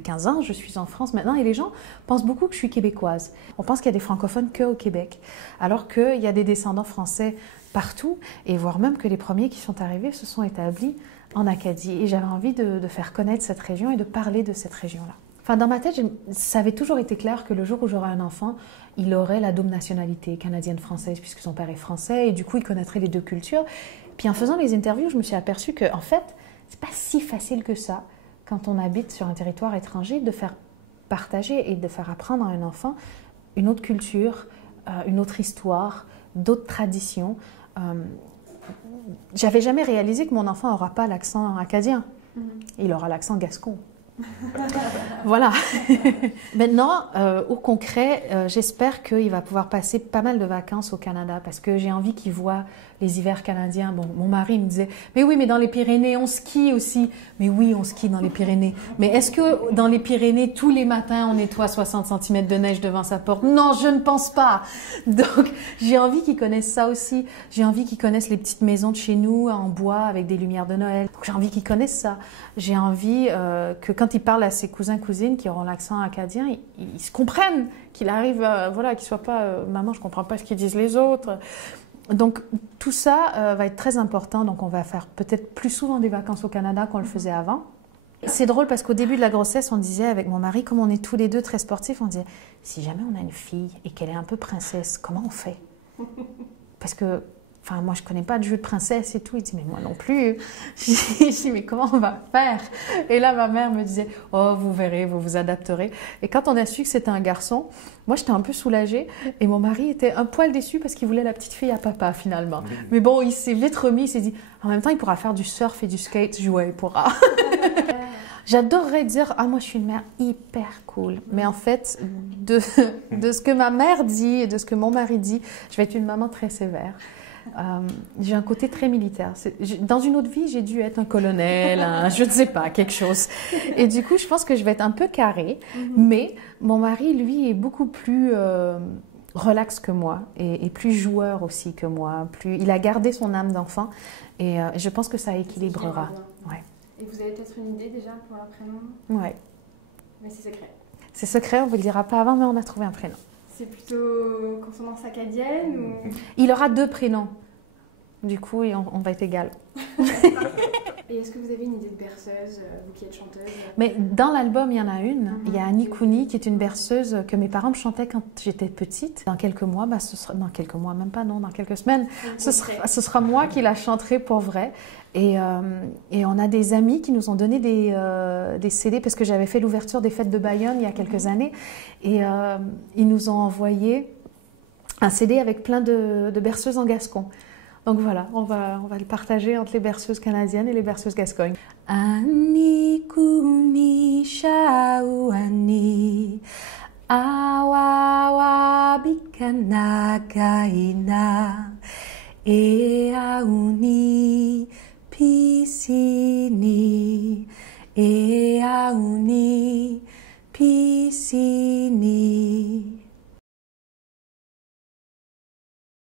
depuis 15 ans, je suis en France maintenant et les gens pensent beaucoup que je suis québécoise. On pense qu'il y a des francophones qu'au Québec, alors qu'il y a des descendants français partout et voire même que les premiers qui sont arrivés se sont établis en Acadie. Et j'avais envie de faire connaître cette région et de parler de cette région-là. Enfin, dans ma tête, ça avait toujours été clair que le jour où j'aurai un enfant, il aurait la double nationalité canadienne-française puisque son père est français et du coup il connaîtrait les deux cultures. Puis en faisant les interviews, je me suis aperçue que en fait, c'est pas si facile que ça quand on habite sur un territoire étranger de faire partager et de faire apprendre à un enfant une autre culture, une autre histoire, d'autres traditions. J'avais jamais réalisé que mon enfant n'aura pas l'accent acadien. Il aura l'accent gascon. Voilà. Maintenant, au concret, j'espère qu'il va pouvoir passer pas mal de vacances au Canada parce que j'ai envie qu'il voit les hivers canadiens. Bon, mon mari me disait, mais oui, mais dans les Pyrénées, on skie aussi. Mais oui, on skie dans les Pyrénées. Mais est-ce que dans les Pyrénées, tous les matins, on nettoie 60 cm de neige devant sa porte? Non, je ne pense pas. Donc, j'ai envie qu'ils connaissent ça aussi. J'ai envie qu'ils connaissent les petites maisons de chez nous en bois avec des lumières de Noël. Donc, j'ai envie qu'ils connaissent ça. J'ai envie que quand il parle à ses cousins, cousines qui auront l'accent acadien, ils se comprennent, qu'il arrive, voilà, qu'il ne soit pas maman, je ne comprends pas ce qu'ils disent les autres. Donc tout ça va être très important, donc on va faire peut-être plus souvent des vacances au Canada qu'on le faisait avant. C'est drôle parce qu'au début de la grossesse, on disait avec mon mari, comme on est tous les deux très sportifs, on disait, si jamais on a une fille et qu'elle est un peu princesse, comment on fait? Parce que enfin, moi, je ne connais pas de jeu de princesse et tout. Il dit, mais moi non plus. Je dis, mais comment on va faire? Et là, ma mère me disait, oh, vous verrez, vous vous adapterez. Et quand on a su que c'était un garçon, moi, j'étais un peu soulagée. Et mon mari était un poil déçu parce qu'il voulait la petite fille à papa, finalement. Mais bon, il s'est vite remis. Il s'est dit, en même temps, il pourra faire du surf et du skate. Je ouais, il pourra. J'adorerais dire, ah, moi, je suis une mère hyper cool. Mais en fait, de ce que ma mère dit et de ce que mon mari dit, je vais être une maman très sévère. J'ai un côté très militaire. Dans une autre vie, j'ai dû être un colonel, je ne sais pas, quelque chose. Et du coup, je pense que je vais être un peu carrée. Mais mon mari, lui, est beaucoup plus relax que moi et plus joueur aussi que moi. Il a gardé son âme d'enfant et je pense que ça équilibrera. Ouais. Et vous avez peut-être une idée déjà pour leur prénom? Ouais. Mais c'est secret. C'est secret, on ne vous le dira pas avant, mais on a trouvé un prénom. C'est plutôt consonance acadienne ou... Il aura 2 prénoms. Du coup, on va être égal. Et est-ce que vous avez une idée de berceuse, vous qui êtes chanteuse? Mais dans l'album, il y en a une. Il y a Annie Cooney qui est une berceuse que mes parents me chantaient quand j'étais petite. Dans quelques mois, ce sera, dans quelques mois, même pas, non, dans quelques semaines, ce sera moi qui la chanterai pour vrai. Et on a des amis qui nous ont donné des CD parce que j'avais fait l'ouverture des Fêtes de Bayonne il y a quelques années. Et ils nous ont envoyé un CD avec plein de berceuses en gascon. Donc voilà, on va le partager entre les berceuses canadiennes et les berceuses gascognes. Ani kuni shauani awawa bikana kaina e auni pisini e auni pisini